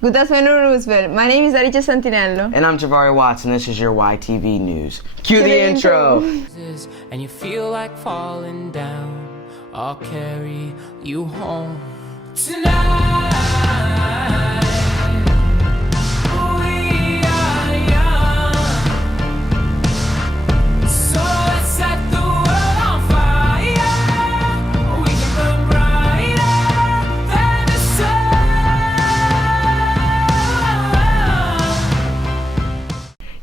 Good afternoon, Roosevelt. My name is Alicia Santinello. And I'm Jabari Watts, and this is your YTV News. Cue the intro! And you feel like falling down, I'll carry you home tonight. We are young, so let's set the world on fire. We can burn brighter than the sun.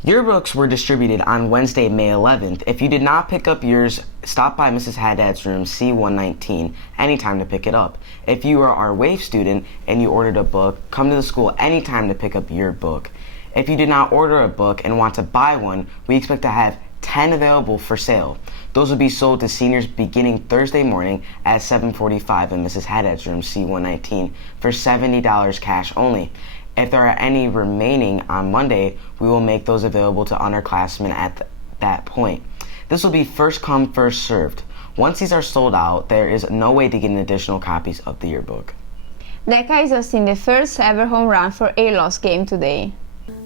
Yearbooks were distributed on Wednesday, May 11th. If you did not pick up yours, stop by Mrs. Haddad's room C119 anytime to pick it up. If you are our WAVE student and you ordered a book, come to the school anytime to pick up your book. If you did not order a book and want to buy one, we expect to have 10 available for sale. Those will be sold to seniors beginning Thursday morning at 7:45 in Mrs. Haddad's room C119 for $70 cash only. If there are any remaining on Monday, we will make those available to underclassmen at that point. This will be first come, first served. Once these are sold out, there is no way to get an additional copies of the yearbook. DECA is hosting the first ever home run for hair loss game today.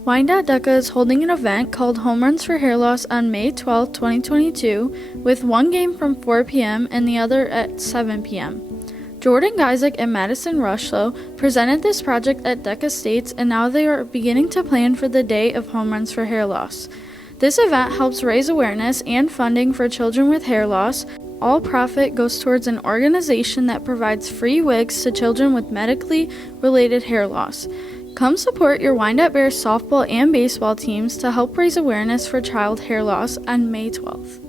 Wyandotte DECA is holding an event called Home Runs for Hair Loss on May 12, 2022, with one game from 4 p.m. and the other at 7 p.m. Jordan Geisick and Madison Rushlow presented this project at DECA States, and now they are beginning to plan for the day of Home Runs for Hair Loss. This event helps raise awareness and funding for children with hair loss. All profit goes towards an organization that provides free wigs to children with medically related hair loss. Come support your Wyandotte Bears softball and baseball teams to help raise awareness for child hair loss on May 12th.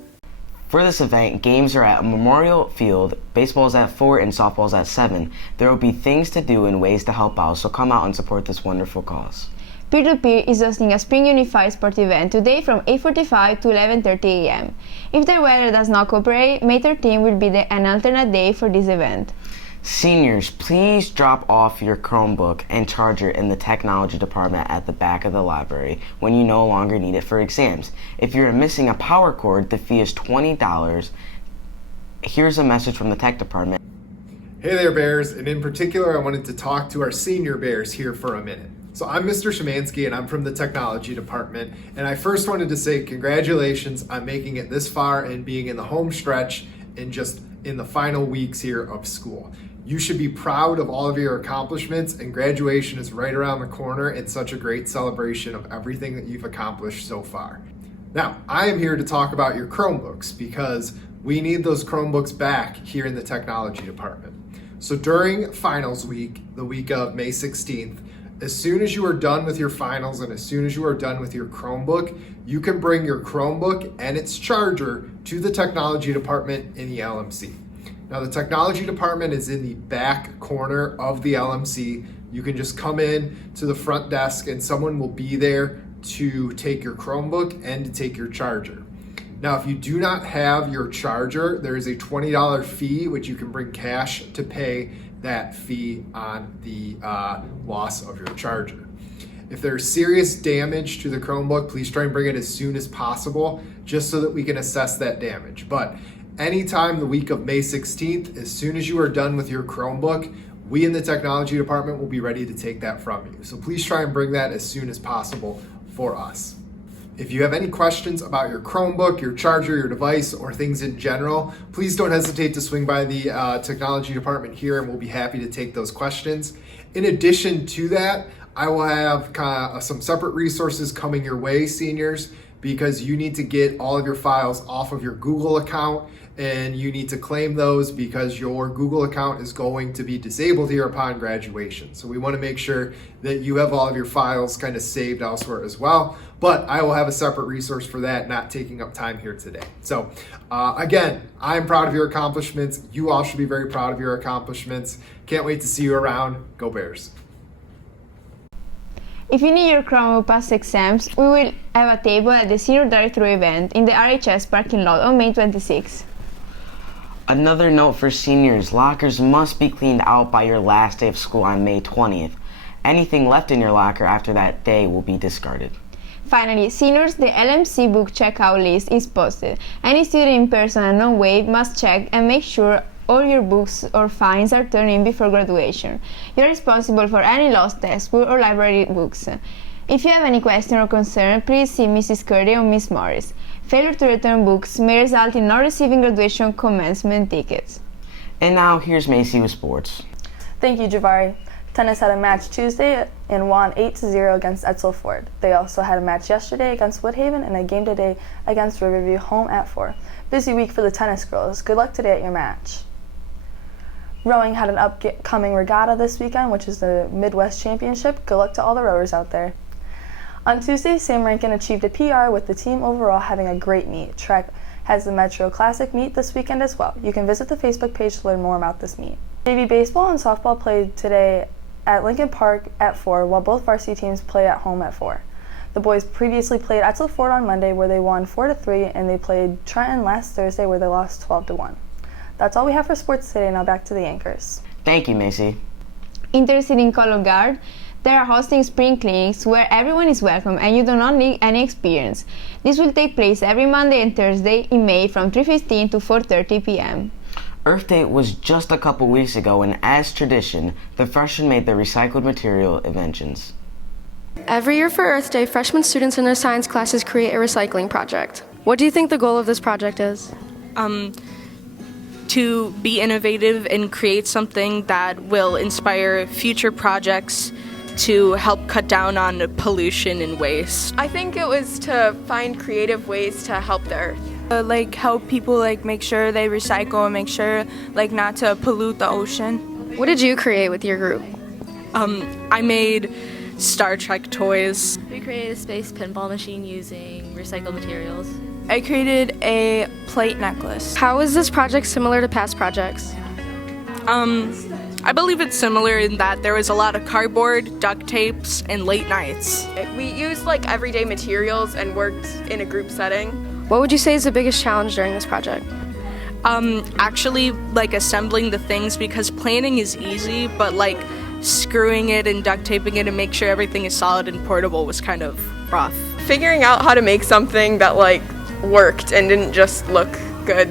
For this event, games are at Memorial Field, baseball is at 4 and softball is at 7. There will be things to do and ways to help out, so come out and support this wonderful cause. Peer2Peer is hosting a Spring Unified Sport event today from 8:45 to 11:30 a.m. If the weather does not cooperate, May 13 will be an alternate day for this event. Seniors, please drop off your Chromebook and charger in the technology department at the back of the library when you no longer need it for exams. If you're missing a power cord, the fee is $20. Here's a message from the tech department. Hey there, Bears, and in particular, I wanted to talk to our senior Bears here for a minute. So I'm Mr. Szymanski, and I'm from the technology department, and I first wanted to say congratulations on making it this far and being in the home stretch and just in the final weeks here of school. You should be proud of all of your accomplishments, and graduation is right around the corner and such a great celebration of everything that you've accomplished so far. Now, I am here to talk about your Chromebooks because we need those Chromebooks back here in the technology department. So during finals week, the week of May 16th, as soon as you are done with your finals and as soon as you are done with your Chromebook, you can bring your Chromebook and its charger to the technology department in the LMC. Now, the technology department is in the back corner of the LMC. You can just come in to the front desk and someone will be there to take your Chromebook and to take your charger. Now, if you do not have your charger, there is a $20 fee, which you can bring cash to pay that fee on the loss of your charger. If there's serious damage to the Chromebook, please try and bring it as soon as possible, just so that we can assess that damage. But anytime the week of May 16th, as soon as you are done with your Chromebook, we in the technology department will be ready to take that from you. So please try and bring that as soon as possible for us. If you have any questions about your Chromebook, your charger, your device, or things in general, please don't hesitate to swing by the technology department here and we'll be happy to take those questions. In addition to that, I will have some separate resources coming your way, seniors, because you need to get all of your files off of your Google account and you need to claim those because your Google account is going to be disabled here upon graduation. So we want to make sure that you have all of your files kind of saved elsewhere as well. But I will have a separate resource for that, not taking up time here today. So again, I'm proud of your accomplishments. You all should be very proud of your accomplishments. Can't wait to see you around. Go Bears. If you need your Chromebook past exams, we will have a table at the Senior Drive-Thru event in the RHS parking lot on May 26. Another note for seniors, lockers must be cleaned out by your last day of school on May 20th. Anything left in your locker after that day will be discarded. Finally, seniors, the LMC book checkout list is posted. Any student in person and non-wave must check and make sure all your books or fines are turned in before graduation. You are responsible for any lost textbook or library books. If you have any question or concern, please see Mrs. Curdy or Miss Morris. Failure to return books may result in not receiving graduation commencement tickets. And now here's Macy with sports. Thank you, Javari. Tennis had a match Tuesday and won 8-0 against Edsel Ford. They also had a match yesterday against Woodhaven and a game today against Riverview, home at 4. Busy week for the tennis girls. Good luck today at your match. Rowing had an upcoming regatta this weekend, which is the Midwest Championship. Good luck to all the rowers out there. On Tuesday, Sam Rankin achieved a PR with the team overall having a great meet. Track has the Metro Classic meet this weekend as well. You can visit the Facebook page to learn more about this meet. JV baseball and softball played today at Lincoln Park at 4, while both varsity teams play at home at 4. The boys previously played Edsel Ford on Monday, where they won 4-3, and they played Trenton last Thursday, where they lost 12-1. That's all we have for sports today. Now back to the anchors. Thank you, Macy. Interested in color guard? They are hosting spring clinics where everyone is welcome and you do not need any experience. This will take place every Monday and Thursday in May from 3:15 to 4:30 p.m. Earth Day was just a couple weeks ago, and as tradition, the freshmen made their recycled material inventions. Every year for Earth Day, freshman students in their science classes create a recycling project. What do you think the goal of this project is? To be innovative and create something that will inspire future projects to help cut down on pollution and waste. I think it was to find creative ways to help the earth. Help people make sure they recycle and make sure not to pollute the ocean. What did you create with your group? I made Star Trek toys. We created a space pinball machine using recycled materials. I created a plate necklace. How is this project similar to past projects? I believe it's similar in that there was a lot of cardboard, duct tapes, and late nights. We used everyday materials and worked in a group setting. What would you say is the biggest challenge during this project? Actually assembling the things, because planning is easy, but screwing it and duct taping it and make sure everything is solid and portable was kind of rough. Figuring out how to make something that worked and didn't just look good.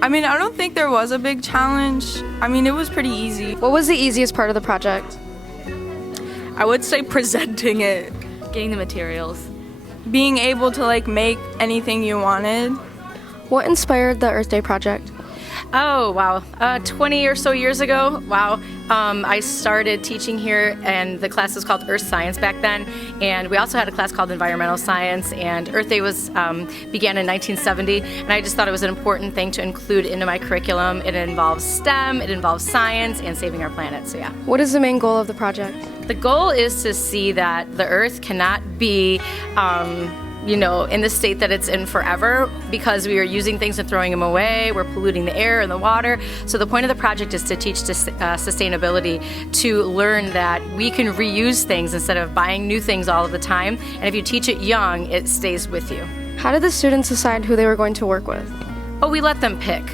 I don't think there was a big challenge. It was pretty easy. What was the easiest part of the project? I would say presenting it. Getting the materials. Being able to make anything you wanted. What inspired the Earth Day project? Oh, wow. 20 or so years ago, wow. I started teaching here, and the class was called Earth Science back then. And we also had a class called Environmental Science, and Earth Day began in 1970, and I just thought it was an important thing to include into my curriculum. It involves STEM, it involves science, and saving our planet, so yeah. What is the main goal of the project? The goal is to see that the Earth cannot be in the state that it's in forever, because we are using things and throwing them away. We're polluting the air and the water. So the point of the project is to teach sustainability, to learn that we can reuse things instead of buying new things all of the time. And if you teach it young, it stays with you. How did the students decide who they were going to work with? Oh, we let them pick.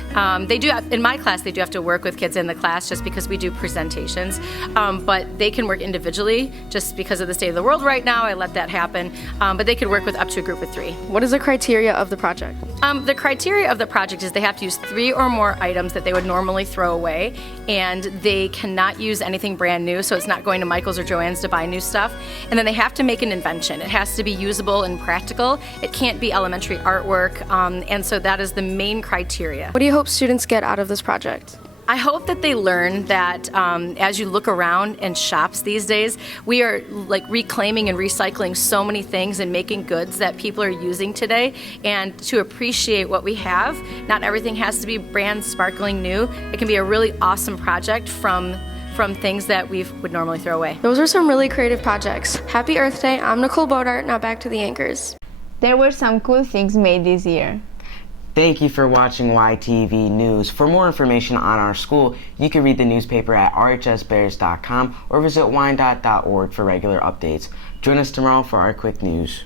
They do in my class, they do have to work with kids in the class just because we do presentations. But they can work individually just because of the state of the world right now. I let that happen. But they could work with up to a group of 3. What is the criteria of the project? The criteria of the project is they have to use 3 or more items that they would normally throw away, and they cannot use anything brand new, so it's not going to Michael's or Joann's to buy new stuff. And then they have to make an invention. It has to be usable and practical. It can't be elementary artwork, and so that is the main criteria. What do you hope students get out of this project? I hope that they learn that as you look around in shops these days, we are reclaiming and recycling so many things and making goods that people are using today, and to appreciate what we have. Not everything has to be brand sparkling new. It can be a really awesome project from things that we would normally throw away. Those are some really creative projects. Happy Earth Day. I'm Nicole Bodart. Now back to the anchors. There were some cool things made this year. Thank you for watching YTV News. For more information on our school, you can read the newspaper at rhsbears.com or visit wyandotte.org for regular updates. Join us tomorrow for our quick news.